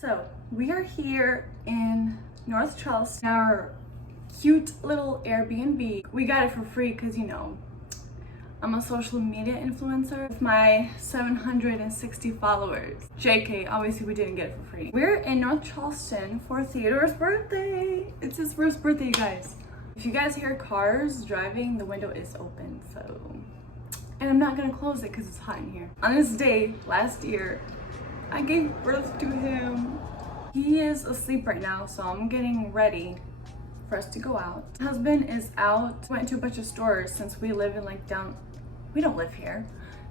So we are here in North Charleston, our cute little Airbnb. We got it for free because, you know, I'm a social media influencer with my 760 followers. JK, obviously we didn't get it for free. We're in North Charleston for Theodore's birthday. It's his first birthday, you guys. If you guys hear cars driving, the window is open, so. And I'm not gonna close it because it's hot in here. On this day, last year, I gave birth to him. He is asleep right now, so I'm getting ready for us to go out. My husband is out. Went to a bunch of stores since we live in like we don't live here.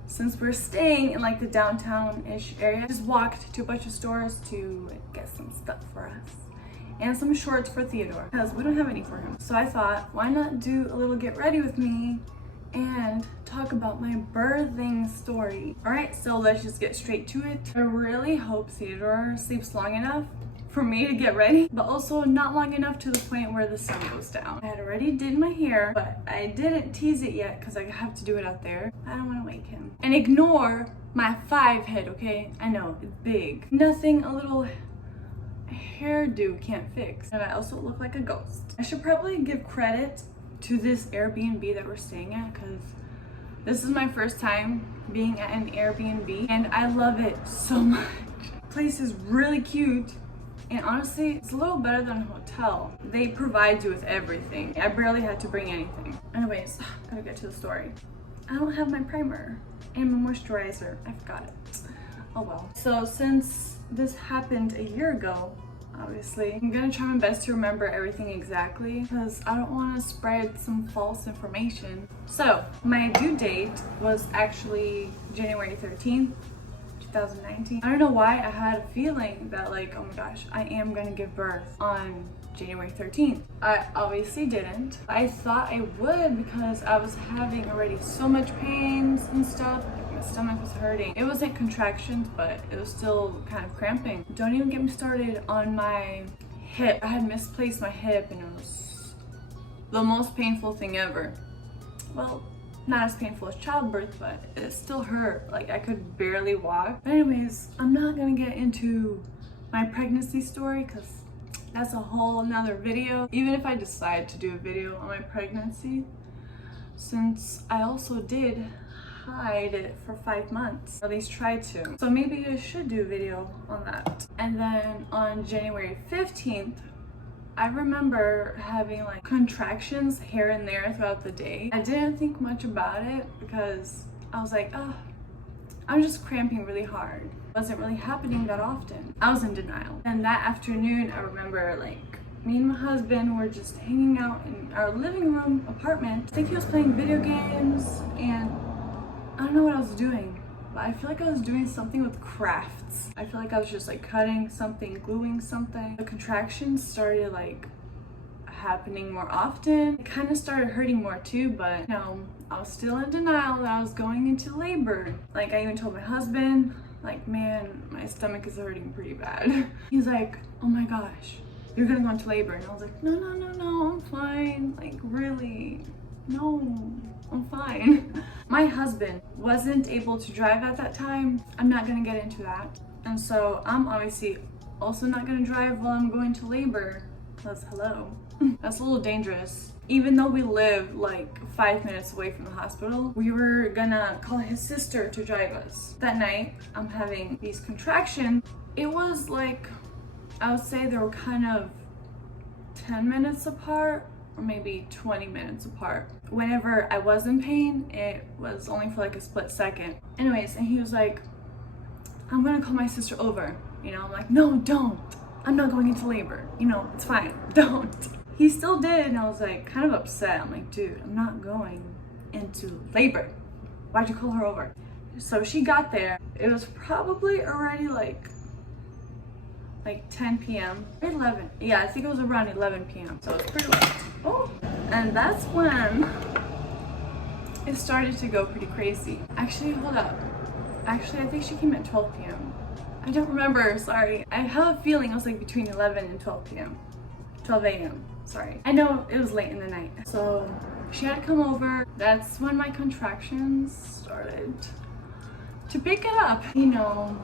Since we're staying in like the downtown-ish area, just walked to a bunch of stores to get some stuff for us. And some shorts for Theodore, because we don't have any for him. So I thought, why not do a little get ready with me and talk about my birthing story. All right, so let's just get straight to it. I really hope Theodore sleeps long enough for me to get ready, but also not long enough to the point where the sun goes down. I had already did my hair, but I didn't tease it yet because I have to do it out there. I don't want to wake him. And ignore my 5 head, okay? I know, it's big. Nothing a little hairdo can't fix. And I also look like a ghost. I should probably give credit to this Airbnb that we're staying at because this is my first time being at an Airbnb and I love it so much. The place is really cute and honestly it's a little better than a hotel. They provide you with everything. I barely had to bring anything. Anyways, gotta get to the story. I don't have my primer and my moisturizer. I forgot it. Oh well. So since this happened a year ago, obviously, I'm gonna try my best to remember everything exactly because I don't want to spread some false information. So my due date was actually January 13th, 2019. I don't know why I had a feeling that like, oh my gosh, I am gonna give birth on January 13th. I obviously didn't. I thought I would because I was having already so much pains and stuff. My stomach was hurting. It wasn't contractions, but it was still kind of cramping. Don't even get me started on my hip. I had misplaced my hip and it was the most painful thing ever. Well, not as painful as childbirth, but it still hurt. Like I could barely walk. But anyways, I'm not gonna get into my pregnancy story because that's a whole nother video. Even if I decide to do a video on my pregnancy, since I also did hide it for 5 months, or at least tried to. So maybe I should do a video on that. And then on January 15th, I remember having like contractions here and there throughout the day. I didn't think much about it because I was like, oh, I'm just cramping really hard. It wasn't really happening that often. I was in denial. And that afternoon, I remember like me and my husband were just hanging out in our living room apartment. I think he was playing video games and I don't know what I was doing, but I feel like I was doing something with crafts. I feel like I was just like cutting something, gluing something. The contractions started like happening more often. It kind of started hurting more too, but you know, I was still in denial that I was going into labor. Like I even told my husband, like, man, my stomach is hurting pretty bad. He's like, oh my gosh, you're gonna go into labor. And I was like, no, I'm fine. Like really, no, I'm fine. My husband wasn't able to drive at that time. I'm not gonna get into that. And so I'm obviously also not gonna drive while I'm going to labor, because hello. That's a little dangerous. Even though we live like 5 minutes away from the hospital, we were gonna call his sister to drive us. That night, I'm having these contractions. It was like, I would say they were kind of 10 minutes apart, or maybe 20 minutes apart. Whenever I was in pain, it was only for like a split second. Anyways, and he was like, I'm gonna call my sister over. You know, I'm like, no, don't. I'm not going into labor. You know, it's fine, don't. He still did, and I was like kind of upset. I'm like, dude, I'm not going into labor. Why'd you call her over? So she got there. It was probably already like 10 p.m. 11. Yeah, I think it was around 11 p.m. So it was pretty late. Oh, and that's when it started to go pretty crazy. Actually, hold up. Actually, I think she came at 12 p.m. I don't remember, sorry. I have a feeling it was like between 11 and 12 p.m. 12 a.m. Sorry. I know it was late in the night. So she had to come over. That's when my contractions started to pick it up. You know,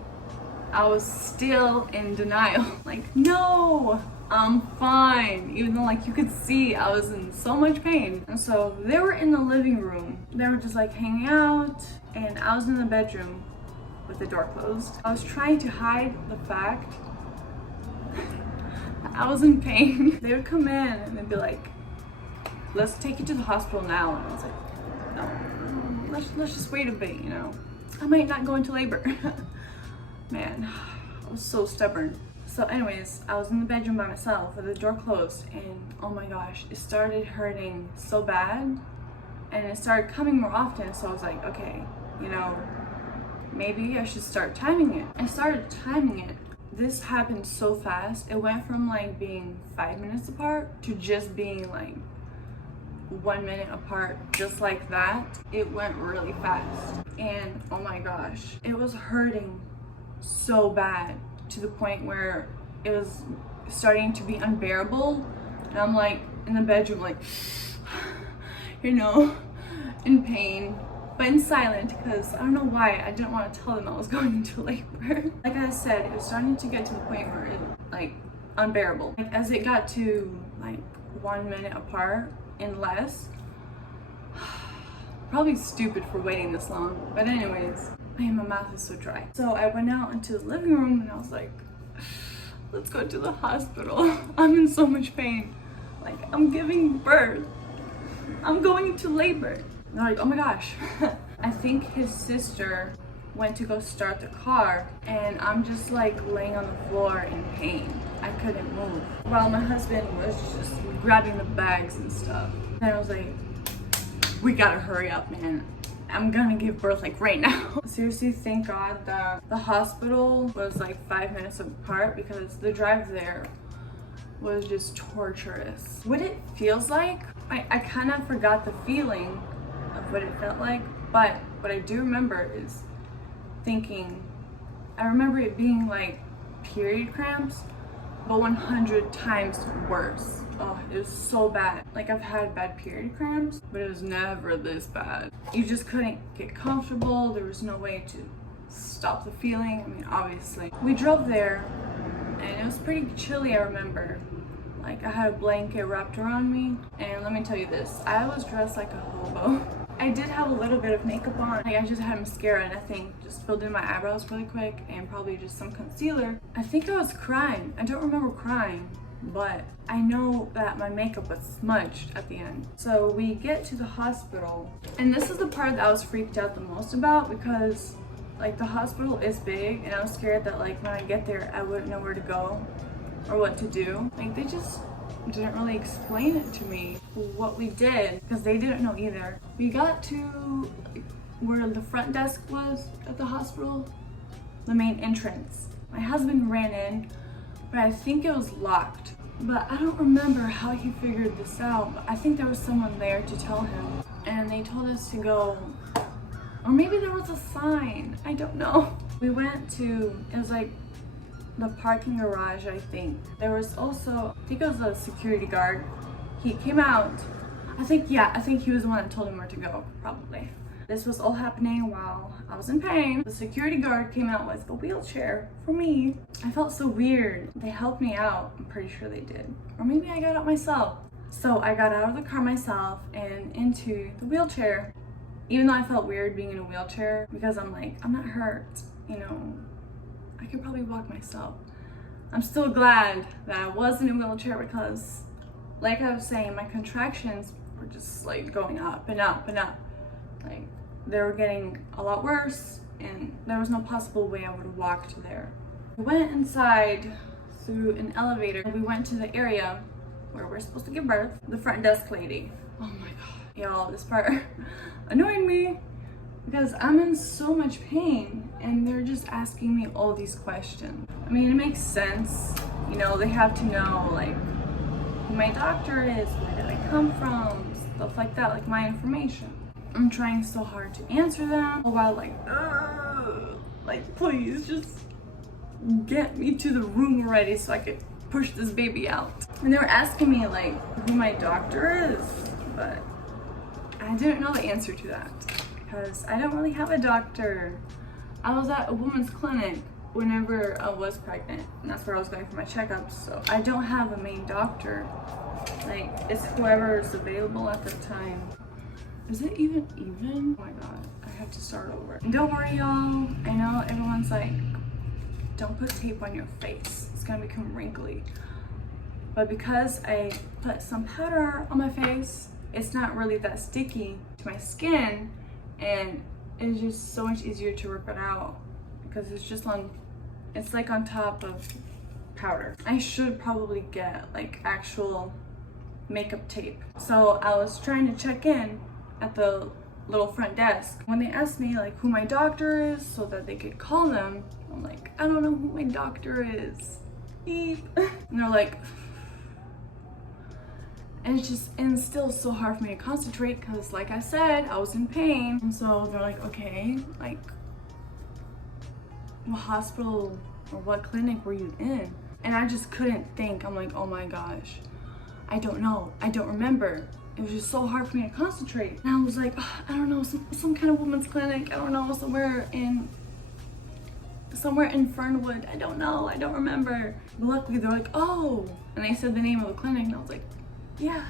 I was still in denial. Like, no, I'm fine. Even though like you could see I was in so much pain. And so they were in the living room. They were just like hanging out, and I was in the bedroom with the door closed. I was trying to hide the fact that I was in pain. They would come in and they'd be like, let's take you to the hospital now. And I was like, no, let's just wait a bit, you know. I might not go into labor. Man, I was so stubborn. So anyways, I was in the bedroom by myself with the door closed, and oh my gosh, it started hurting so bad, and it started coming more often. So I was like, okay, you know, maybe I should start timing it. I started timing it. This happened so fast. It went from like being 5 minutes apart to just being like 1 minute apart, just like that. It went really fast, and oh my gosh, it was hurting so bad to the point where it was starting to be unbearable. And I'm like in the bedroom, like, you know, in pain, but in silent, because I don't know why I didn't want to tell them I was going into labor. Like I said, it was starting to get to the point where it like unbearable. Like as it got to like 1 minute apart and less, probably stupid for waiting this long, but anyways, man, my mouth is so dry. So I went out into the living room and I was like, let's go to the hospital. I'm in so much pain. Like, I'm giving birth. I'm going into labor. And they're like, oh my gosh. I think his sister went to go start the car, and I'm just like laying on the floor in pain. I couldn't move. While my husband was just grabbing the bags and stuff. And I was like, we gotta hurry up, man. I'm gonna give birth like right now. Seriously, thank God that the hospital was like 5 minutes apart, because the drive there was just torturous. What it feels like, I kind of forgot the feeling of what it felt like, but what I do remember is thinking, I remember it being like period cramps, but 100 times worse. Oh, it was so bad. Like, I've had bad period cramps, but it was never this bad. You just couldn't get comfortable. There was no way to stop the feeling. I mean, obviously. We drove there, and it was pretty chilly, I remember. Like, I had a blanket wrapped around me, and let me tell you this, I was dressed like a hobo. I did have a little bit of makeup on. Like, I just had mascara and I think just filled in my eyebrows really quick, and probably just some concealer. I think I was crying. I don't remember crying, but I know that my makeup was smudged at the end. So we get to the hospital, and this is the part that I was freaked out the most about, because like the hospital is big, and I was scared that like when I get there I wouldn't know where to go or what to do. Like, they just didn't really explain it to me what we did, because they didn't know either. We got to where the front desk was at the hospital, the main entrance. My husband ran in, but I think it was locked. But I don't remember how he figured this out, but I think there was someone there to tell him, and they told us to go, or maybe there was a sign, I don't know. We went to, it was like the parking garage, I think. There was also, I think it was a security guard. He came out, I think he was the one that told him where to go, probably. This was all happening while I was in pain. The security guard came out with a wheelchair for me. I felt so weird. They helped me out, I'm pretty sure they did. Or maybe I got out myself. So I got out of the car myself and into the wheelchair. Even though I felt weird being in a wheelchair, because I'm like, I'm not hurt, you know, I could probably walk myself. I'm still glad that I was in a wheelchair, because like I was saying, my contractions were just like going up and up and up. Like, they were getting a lot worse, and there was no possible way I would have walked there. We went inside through an elevator. We went to the area where we're supposed to give birth. The front desk lady, oh my god, y'all, this part annoyed me, because I'm in so much pain and they're just asking me all these questions. I mean, it makes sense, you know, they have to know like who my doctor is, where did I come from, stuff like that, like my information. I'm trying so hard to answer them while like please just get me to the room already so I could push this baby out. And they were asking me like who my doctor is, but I didn't know the answer to that, because I don't really have a doctor. I was at a woman's clinic whenever I was pregnant, and that's where I was going for my checkups. So I don't have a main doctor. Like, it's whoever is available at the time. Is it even? Oh my god, I have to start over. And don't worry, y'all. I know everyone's like, don't put tape on your face. It's gonna become wrinkly. But because I put some powder on my face, it's not really that sticky to my skin, and it's just so much easier to rip it out because it's like on top of powder. I should probably get like actual makeup tape. So I was trying to check in at the little front desk. When they asked me like who my doctor is so that they could call them, I'm like, I don't know who my doctor is. Beep. And they're like, and it's still so hard for me to concentrate because, like I said, I was in pain. And so they're like, okay, like, what hospital or what clinic were you in? And I just couldn't think. I'm like, oh my gosh, I don't know. I don't remember. It was just so hard for me to concentrate. And I was like, oh, I don't know, some kind of women's clinic. I don't know, somewhere in Fernwood. I don't know. I don't remember. But luckily, they're like, oh, and they said the name of the clinic, and I was like, yeah,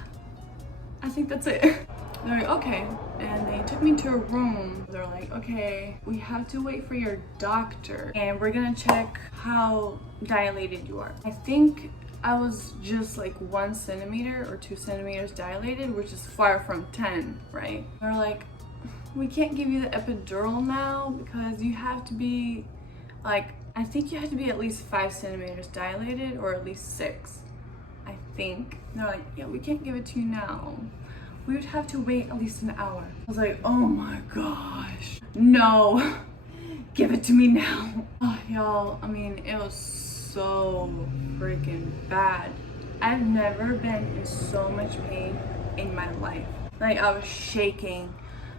I think that's it. They're like, okay. And they took me to a room. They're like, okay, we have to wait for your doctor and we're gonna check how dilated you are. I think I was just like 1 centimeter or 2 centimeters dilated, which is far from 10, right? They're like, we can't give you the epidural now because you have to be like, I think you have to be at least 5 centimeters dilated or at least 6. I think. And they're like, yeah, we can't give it to you now. We would have to wait at least an hour. I was like, oh my gosh. No, give it to me now. Oh, y'all, I mean, it was so freaking bad. I've never been in so much pain in my life. Like, I was shaking.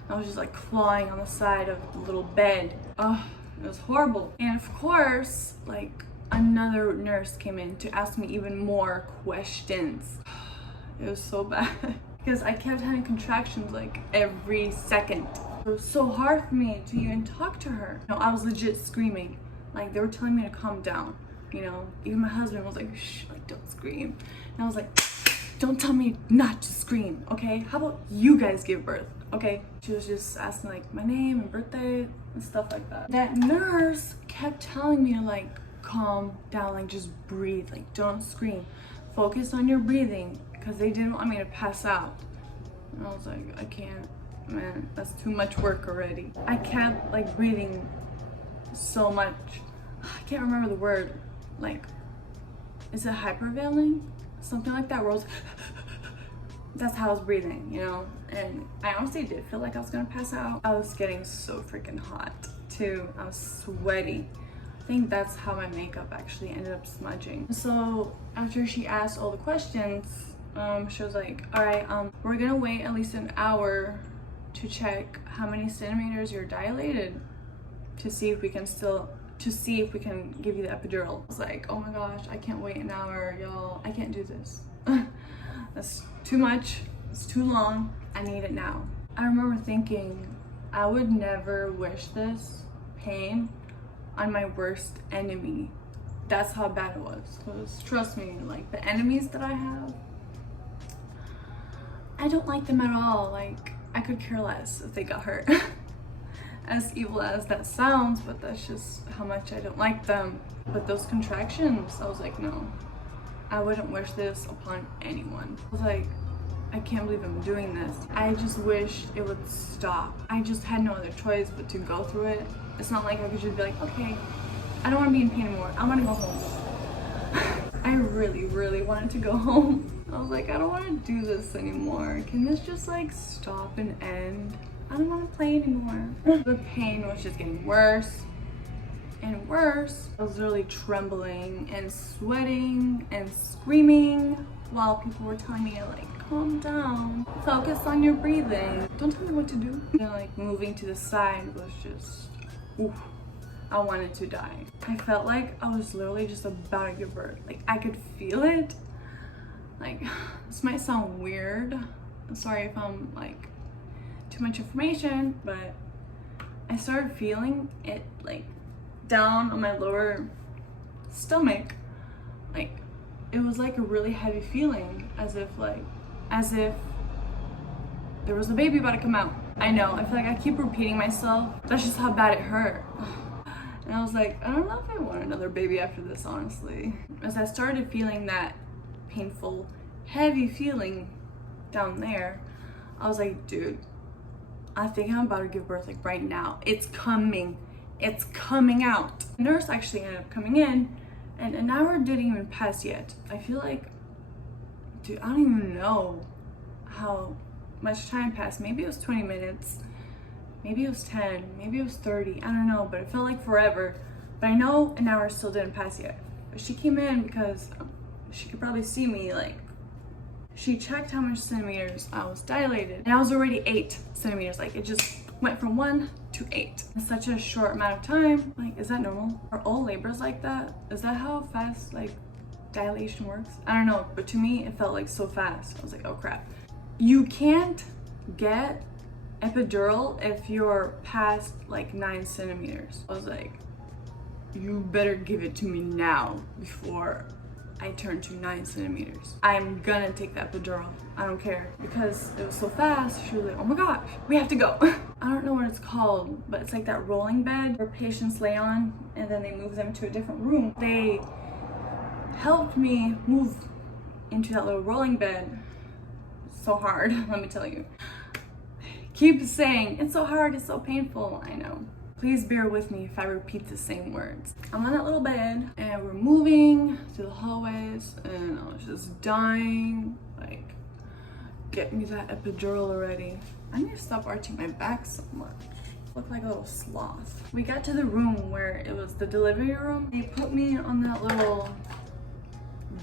I was just like clawing on the side of the little bed. Oh, it was horrible. And of course, like, another nurse came in to ask me even more questions. It was so bad because I kept having contractions like every second. It was so hard for me to even talk to her. No, I was legit screaming. Like, they were telling me to calm down, you know. Even my husband was like, shh, like, don't scream. And I was like, don't tell me not to scream, okay? How about you guys give birth, okay? She was just asking like my name and birthday and stuff like that. That nurse kept telling me to like calm down, like just breathe, like don't scream, focus on your breathing, because they didn't want me to pass out. And I was like, I can't, man, that's too much work already. I kept like breathing so much. I can't remember the word. Like, is it hyperventilating? Something like that, where I was, that's how I was breathing, you know? And I honestly did feel like I was gonna pass out. I was getting so freaking hot too. I was sweaty. I think that's how my makeup actually ended up smudging. So after she asked all the questions, she was like, all right, we're gonna wait at least an hour to check how many centimeters you're dilated to see if we can give you the epidural. I was like, oh my gosh, I can't wait an hour, y'all. I can't do this. That's too much. It's too long. I need it now. I remember thinking, I would never wish this pain on my worst enemy. That's how bad it was. Because trust me, like the enemies that I have, I don't like them at all. Like, I could care less if they got hurt. As evil as that sounds, but that's just how much I don't like them. But those contractions, I was like, no, I wouldn't wish this upon anyone. I was like, I can't believe I'm doing this. I just wish it would stop. I just had no other choice but to go through it. It's not like I could just be like, okay, I don't want to be in pain anymore. I want to go home. I really, really wanted to go home. I was like, I don't want to do this anymore. Can this just like stop and end? I don't want to play anymore. The pain was just getting worse and worse. I was really trembling and sweating and screaming while people were telling me to like calm down, focus on your breathing, don't tell me what to do. And like moving to the side was just, oof, I wanted to die. I felt like I was literally just about to give birth. Like, I could feel it. Like, this might sound weird. I'm sorry if I'm like too much information, but I started feeling it like down on my lower stomach, like it was like a really heavy feeling, as if there was a baby about to come out. I know, I feel like I keep repeating myself. That's just how bad it hurt. And I was like, I don't know if I want another baby after this, honestly. As I started feeling that painful, heavy feeling down there, I was like, dude, I think I'm about to give birth like right now. It's coming out. The nurse actually ended up coming in, and an hour didn't even pass yet. I feel like, dude, I don't even know how much time passed. Maybe it was 20 minutes, maybe it was 10, maybe it was 30, I don't know, but it felt like forever. But I know an hour still didn't pass yet. But she came in because she could probably see me, like, she checked how much centimeters I was dilated, and I was already 8 centimeters. Like, it just went from 1 to 8 in such a short amount of time. Like, is that normal? Are all labors like that? Is that how fast, like, dilation works? I don't know, but to me, it felt like so fast. I was like, oh crap. You can't get epidural if you're past like 9 centimeters. I was like, you better give it to me now before I turn to 9 centimeters. I'm gonna take the epidural. I don't care. Because it was so fast, she was like, oh my gosh, we have to go. I don't know what it's called, but it's like that rolling bed where patients lay on and then they move them to a different room. They helped me move into that little rolling bed. So hard, let me tell you. Keep saying, it's so hard, it's so painful. I know. Please bear with me if I repeat the same words. I'm on that little bed and we're moving through the hallways and I was just dying. Like, get me that epidural already. I need to stop arching my back so much. I look like a little sloth. We got to the room where it was the delivery room. They put me on that little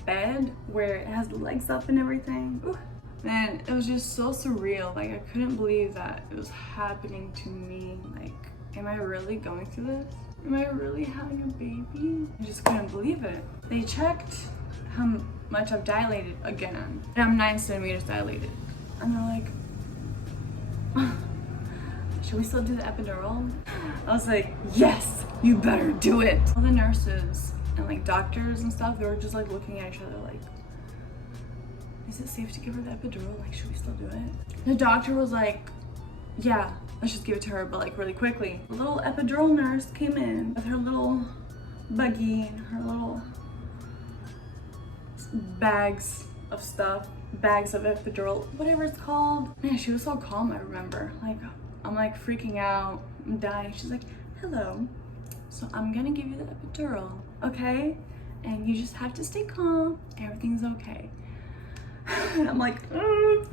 bed where it has the legs up and everything. Ooh. Man, it was just so surreal. Like, I couldn't believe that it was happening to me. Like, am I really going through this? Am I really having a baby? I just couldn't believe it. They checked how much I've dilated again. And I'm 9 centimeters dilated. And they're like, should we still do the epidural? I was like, yes, you better do it. All the nurses and like doctors and stuff, they were just like looking at each other like, is it safe to give her the epidural? Like, should we still do it? The doctor was like, yeah, let's just give it to her, but like really quickly. The little epidural nurse came in with her little buggy and her little bags of stuff, bags of epidural, whatever it's called. Man, she was so calm, I remember. Like, I'm like freaking out, I'm dying. She's like, hello, so I'm gonna give you the epidural, okay? And you just have to stay calm, everything's okay. And I'm like,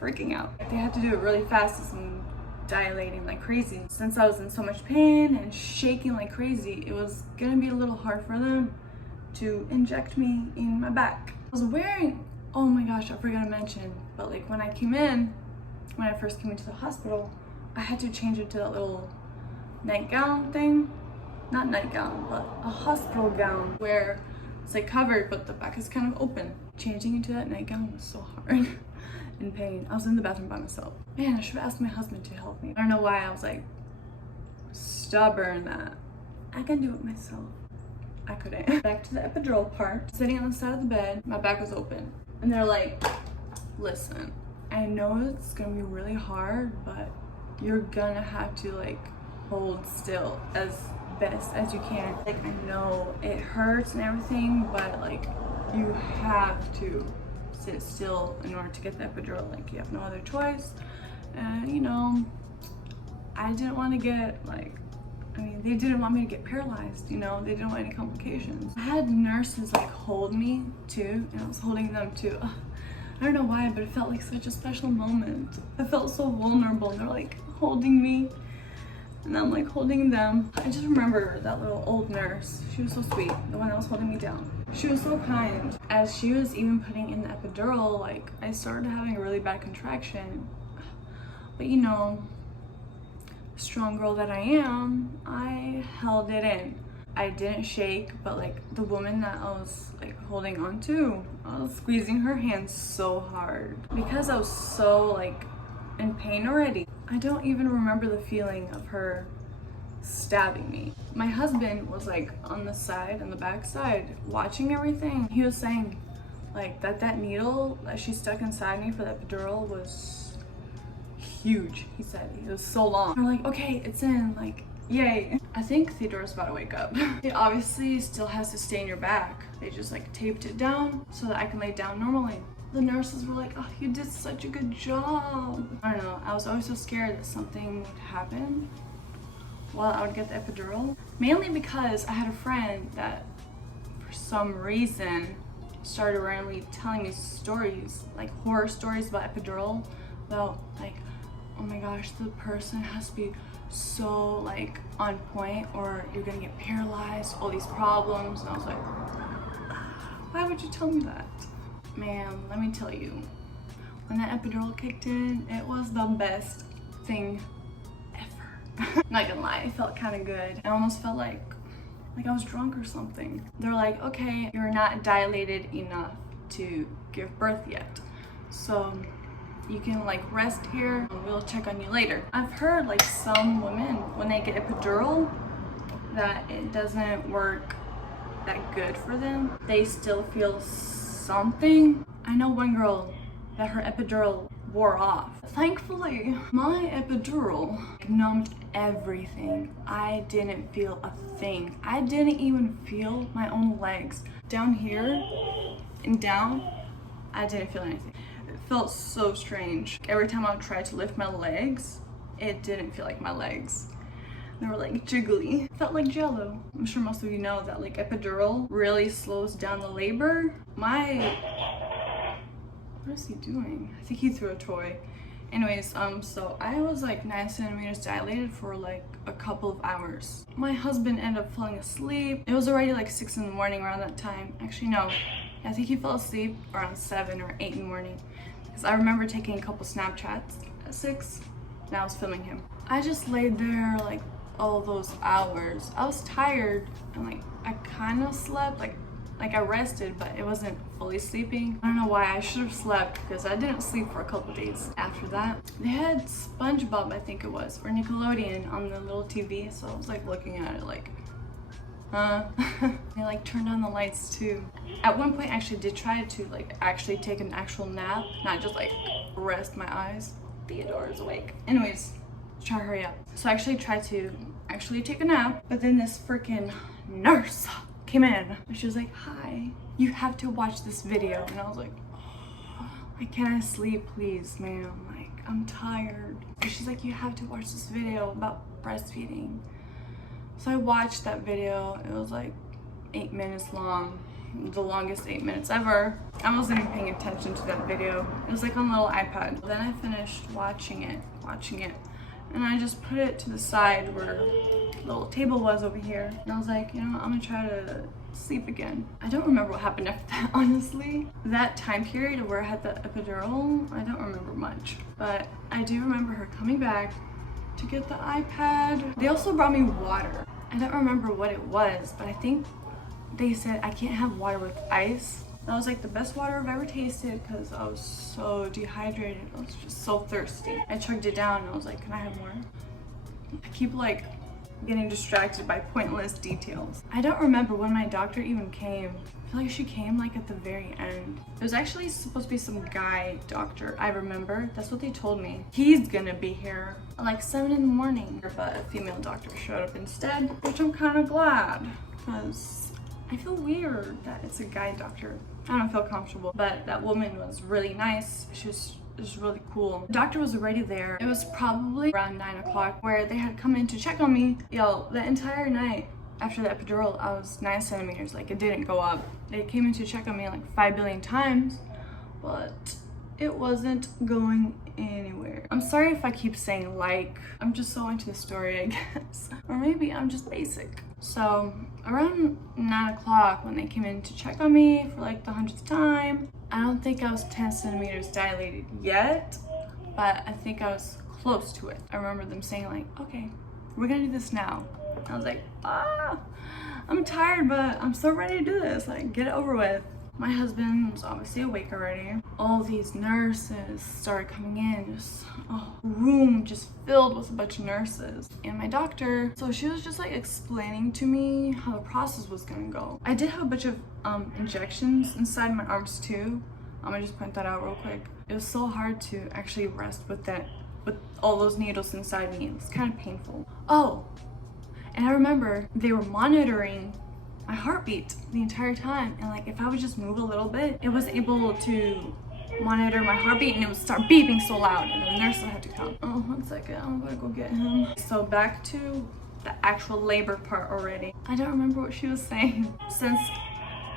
freaking out. They had to do it really fast as I'm dilating like crazy. Since I was in so much pain and shaking like crazy, it was gonna be a little hard for them to inject me in my back. I was wearing, oh my gosh, I forgot to mention, but like when I first came into the hospital, I had to change it to that little nightgown thing. Not nightgown, but a hospital gown where it's like covered, but the back is kind of open. Changing into that nightgown was so hard. In pain. I was in the bathroom by myself. Man, I should have asked my husband to help me. I don't know why I was like stubborn that I can do it myself. I couldn't. Back to the epidural part. Sitting on the side of the bed, my back was open. And they're like, listen, I know it's gonna be really hard, but you're gonna have to like hold still as best as you can. Like, I know it hurts and everything, but like you have to sit still in order to get the epidural. Like, you have no other choice. And you know, I didn't want to get like, I mean, they didn't want me to get paralyzed, you know, they didn't want any complications. I had nurses like hold me too, and I was holding them too. I don't know why, but it felt like such a special moment. I felt so vulnerable. They're like holding me and I'm like holding them. I just remember that little old nurse. She was so sweet, the one that was holding me down. She was so kind. As she was even putting in the epidural, like, I started having a really bad contraction. But you know, strong girl that I am, I held it in. I didn't shake, but like the woman that I was like holding on to, I was squeezing her hand so hard because I was so like in pain already. I don't even remember the feeling of her stabbing me. My husband was like on the side, on the back side, watching everything. He was saying like that needle that she stuck inside me for the epidural was huge. He said it was so long. We're like, okay, it's in, like, yay. I think Theodore's about to wake up. It obviously still has to stay in your back. They just like taped it down so that I can lay down normally. The nurses were like, oh, you did such a good job. I don't know, I was always so scared that something would happen while I would get the epidural. Mainly because I had a friend that for some reason started randomly telling me stories, like horror stories about epidural, about like, oh my gosh, the person has to be so like on point or you're gonna get paralyzed, all these problems. And I was like, why would you tell me that? Man, let me tell you, when that epidural kicked in, it was the best thing ever. Not gonna lie, it felt kind of good. I almost felt like I was drunk or something. They're like, okay, you're not dilated enough to give birth yet, so you can like rest here and we'll check on you later. I've heard like some women, when they get epidural, that it doesn't work that good for them. They still feel something. I know one girl that her epidural wore off. Thankfully, my epidural numbed everything. I didn't feel a thing. I didn't even feel my own legs. Down here and down, I didn't feel anything. It felt so strange. Every time I would try to lift my legs, it didn't feel like my legs. They were like jiggly. It felt like jello. I'm sure most of you know that like epidural really slows down the labor. What is he doing? I think he threw a toy. Anyways, so I was like 9 centimeters dilated for like a couple of hours. My husband ended up falling asleep. It was already like 6 in the morning around that time. Actually, no. I think he fell asleep around 7 or 8 in the morning. Because I remember taking a couple Snapchats at 6 and I was filming him. I just laid there like all those hours. I was tired and like I kind of slept, like I rested, but it wasn't fully sleeping. I don't know why. I should have slept because I didn't sleep for a couple days after that. They had SpongeBob, I think it was, or Nickelodeon on the little TV, so I was like looking at it like, They like turned on the lights too. At one point I actually did try to like actually take an actual nap, not just like rest my eyes. Theodore is awake. Anyways, try to hurry up. So I actually tried to actually take a nap, but then this freaking nurse came in and she was like, hi, you have to watch this video. And I was like, like, can I sleep please, ma'am? Like, I'm tired. And she's like, you have to watch this video about breastfeeding. So I watched that video. It was like 8 minutes long, the longest 8 minutes ever. I wasn't even paying attention to that video. It was like on a little iPad. Then I finished watching it, and I just put it to the side where the little table was over here. And I was like, you know what, I'm gonna try to sleep again. I don't remember what happened after that, honestly. That time period where I had the epidural, I don't remember much. But I do remember her coming back to get the iPad. They also brought me water. I don't remember what it was, but I think they said I can't have water with ice. That was like the best water I've ever tasted because I was so dehydrated. I was just so thirsty. I chugged it down and I was like, can I have more? I keep like getting distracted by pointless details. I don't remember when my doctor even came. I feel like she came like at the very end. It was actually supposed to be some guy doctor, I remember. That's what they told me. He's gonna be here at like 7 in the morning. But a female doctor showed up instead, which I'm kind of glad because I feel weird that it's a guy doctor. I don't feel comfortable, but that woman was really nice. She was just really cool. The doctor was already there. It was probably around 9 o'clock where they had come in to check on me. Yo, the entire night after the epidural, I was 9 centimeters, like it didn't go up. They came in to check on me like 5 billion times, but it wasn't going anywhere. I'm sorry if I keep saying like. I'm just so into the story, I guess. Or maybe I'm just basic. So around 9 o'clock when they came in to check on me for like the 100th time, I don't think I was 10 centimeters dilated yet, but I think I was close to it. I remember them saying like, okay, we're gonna do this now. I was like, I'm tired, but I'm so ready to do this. Like, get it over with. My husband was obviously awake already. All these nurses started coming in, just a room just filled with a bunch of nurses. And my doctor, so she was just like explaining to me how the process was gonna go. I did have a bunch of injections inside my arms too. I'm gonna just point that out real quick. It was so hard to actually rest with all those needles inside me. It was kind of painful. Oh, and I remember they were monitoring my heartbeat the entire time, and like if I would just move a little bit, it was able to monitor my heartbeat and it would start beeping so loud, and the nurse had to come. Oh, 1 second, I'm gonna go get him. So back to the actual labor part already. I don't remember what she was saying. Since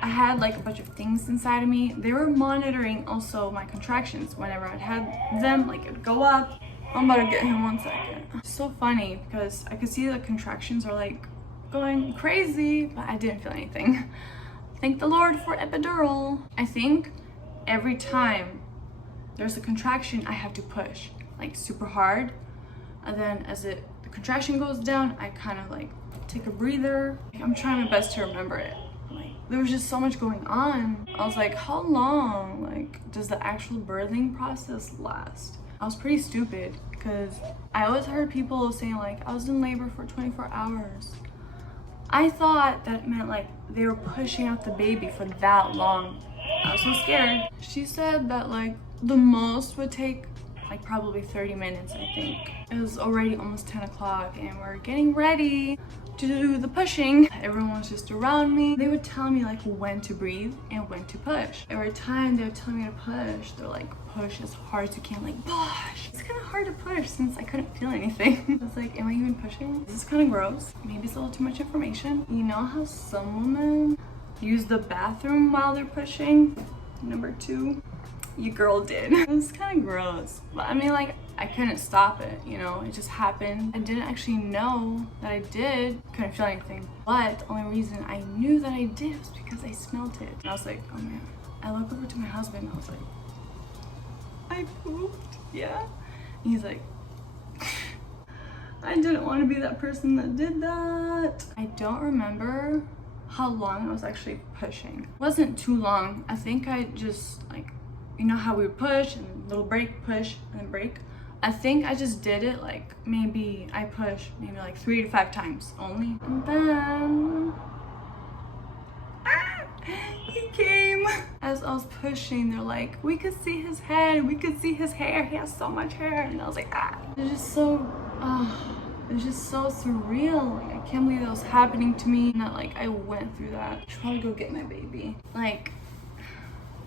I had like a bunch of things inside of me, they were monitoring also my contractions. Whenever I'd had them, like it would go up. I'm about to get him 1 second. It's so funny because I could see the contractions are like going crazy, but I didn't feel anything. Thank the Lord for epidural. I think every time there's a contraction, I have to push like super hard, and then as the contraction goes down, I kind of like take a breather. I'm trying my best to remember it. Like there was just so much going on. I was like, how long like does the actual birthing process last? I was pretty stupid because I always heard people saying like I was in labor for 24 hours. I thought that meant like they were pushing out the baby for that long. I was so scared. She said that like the most would take like probably 30 minutes, I think. It was already almost 10 o'clock and we're getting ready to do the pushing. Everyone was just around me. They would tell me like when to breathe and when to push. Every time they would tell me to push, they're like, push as hard as you can, like push. It's kind of hard to push since I couldn't feel anything. I was like, am I even pushing? This is kind of gross. Maybe it's a little too much information. You know how some women use the bathroom while they're pushing? Number 2, your girl did. It was kind of gross, but I mean like I couldn't stop it, you know, it just happened. I didn't actually know that I did, couldn't feel anything, but the only reason I knew that I did was because I smelled it. And I was like, oh man. I look over to my husband and I was like, I pooped, yeah? And he's like, I didn't want to be that person that did that. I don't remember how long I was actually pushing. It wasn't too long. I think I just like, you know how we would push and little break, push, and then break? I think I just did it like maybe I pushed maybe like 3 to 5 times only. And then he came. As I was pushing, they're like, we could see his head, we could see his hair, he has so much hair. And I was like, It's just so, it's just so surreal. Like, I can't believe that was happening to me. Not like I went through that. I should probably go get my baby. Like,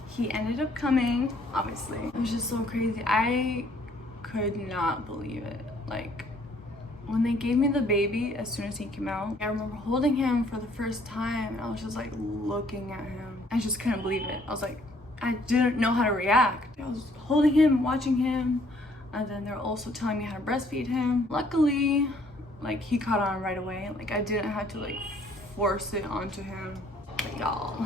he ended up coming, obviously. It was just so crazy. I could not believe it. Like, when they gave me the baby, as soon as he came out, I remember holding him for the first time, and I was just like looking at him. I just couldn't believe it. I was like, I didn't know how to react. I was holding him, watching him, and then they're also telling me how to breastfeed him. Luckily, like he caught on right away. Like I didn't have to like force it onto him. But y'all,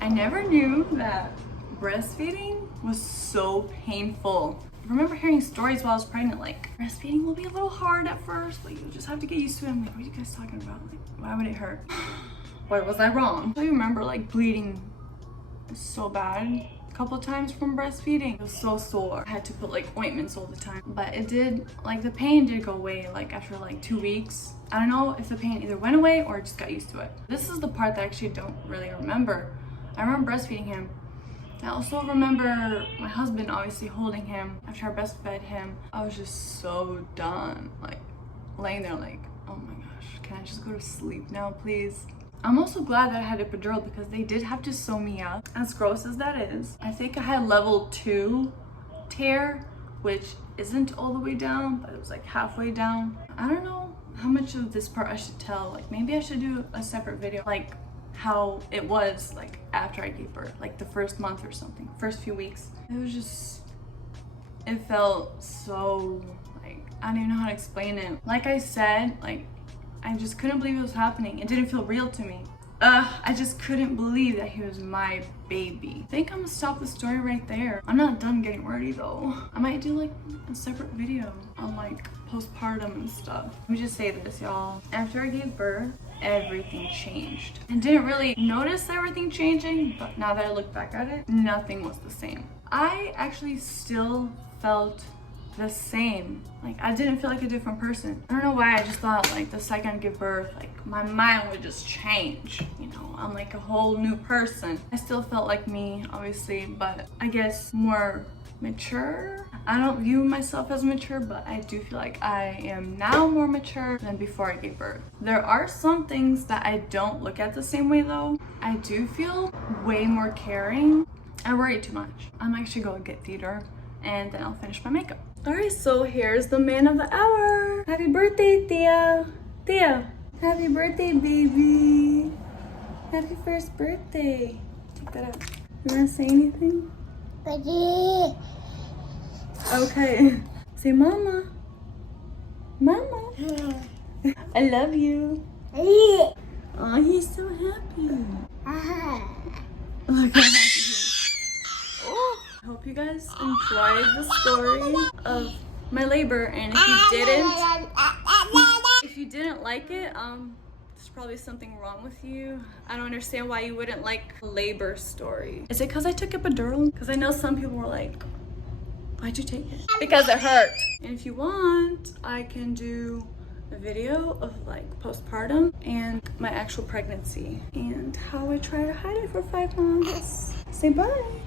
I never knew that breastfeeding was so painful. I remember hearing stories while I was pregnant, like breastfeeding will be a little hard at first, but you'll just have to get used to it. I'm like, what are you guys talking about? Like, why would it hurt? Why was I wrong? I remember like bleeding so bad a couple times from breastfeeding. It was so sore. I had to put like ointments all the time, but it did, like the pain did go away like after like 2 weeks. I don't know if the pain either went away or I just got used to it. This is the part that I actually don't really remember. I remember breastfeeding him. I also remember my husband obviously holding him after I breastfed him. I was just so done, like laying there like, oh my gosh, can I just go to sleep now, please? I'm also glad that I had epidural because they did have to sew me up. As gross as that is, I think I had level 2 tear, which isn't all the way down, but it was like halfway down. I don't know how much of this part I should tell. Like maybe I should do a separate video, like how it was like after I gave birth, like the first month or something, first few weeks. It was just, it felt so like, I don't even know how to explain it. Like I said, like I just couldn't believe it was happening. It didn't feel real to me. I just couldn't believe that he was my baby. I think I'm gonna stop the story right there. I'm not done getting ready though. I might do like a separate video on like postpartum and stuff. Let me just say this, y'all. After I gave birth, everything changed. I didn't really notice everything changing, but now that I look back at it, nothing was the same. I actually still felt the same. Like, I didn't feel like a different person. I don't know why. I just thought like the second I give birth, like my mind would just change. You know, I'm like a whole new person. I still felt like me, obviously, but I guess more mature. I don't view myself as mature, but I do feel like I am now more mature than before I gave birth. There are some things that I don't look at the same way though. I do feel way more caring. I worry too much. I'm actually going to get theater and then I'll finish my makeup. All right, so here's the man of the hour. Happy birthday, Thea. Thea, happy birthday, baby. Happy first birthday. Check that out. You wanna say anything? Okay. Say mama. Mama. I love you. Oh, he's so happy. Look how happy he is. Oh. I hope you guys enjoyed the story of my labor, and if you didn't like it, there's probably something wrong with you. I don't understand why you wouldn't like a labor story. Is it because I took epidural? Because I know some people were like, why'd you take it? Because it hurt. And if you want, I can do a video of like postpartum and my actual pregnancy and how I try to hide it for 5 months. Say bye.